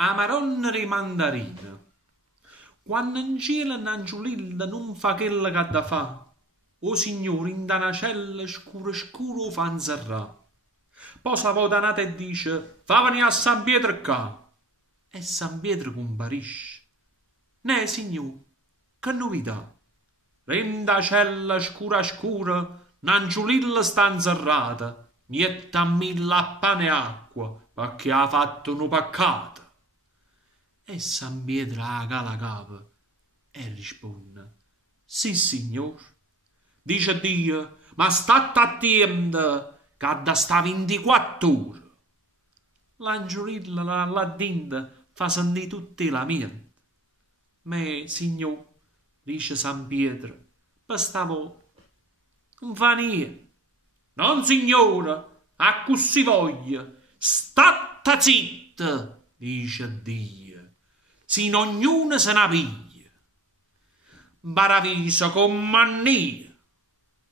A maronna di mandarina. Quando in cielo un'anciulilla non fa quella che ha da fa, o signore in una cella scuro scuro fa inserrà. Poi sa votanata e dice, fa venire a San Pietro qua. E San Pietro comparisce. Ne, signore, che novità? In da cella scura scura, un'anciulilla sta inserrata, niente a mille pane e acqua, perché ha fatto un peccato. E San Pietro a cala capa e risponde: sì, signor. Dice Dio, ma state attento che da sta 24 ore. L'angiolilla la dinda fa sentire tutti la mente. Me, signor, dice San Pietro, per stavolta non fa niente. Non, signora, a così voglia. State zitta, dice Dio. Sin ognuno se ne piglia. Baraviso con mania.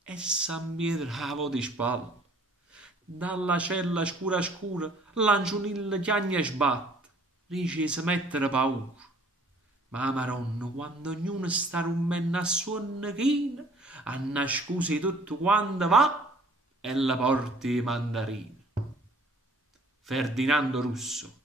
E San Pietro avo di spalle. Dalla cella scura scura, l'angiolilla chiagna e sbatte. Dice si mettere paura. Ma maronna, quando ognuno sta rummenno a sua china, a nascusi tutto quanto va e la porti i mandarini. Ferdinando Russo.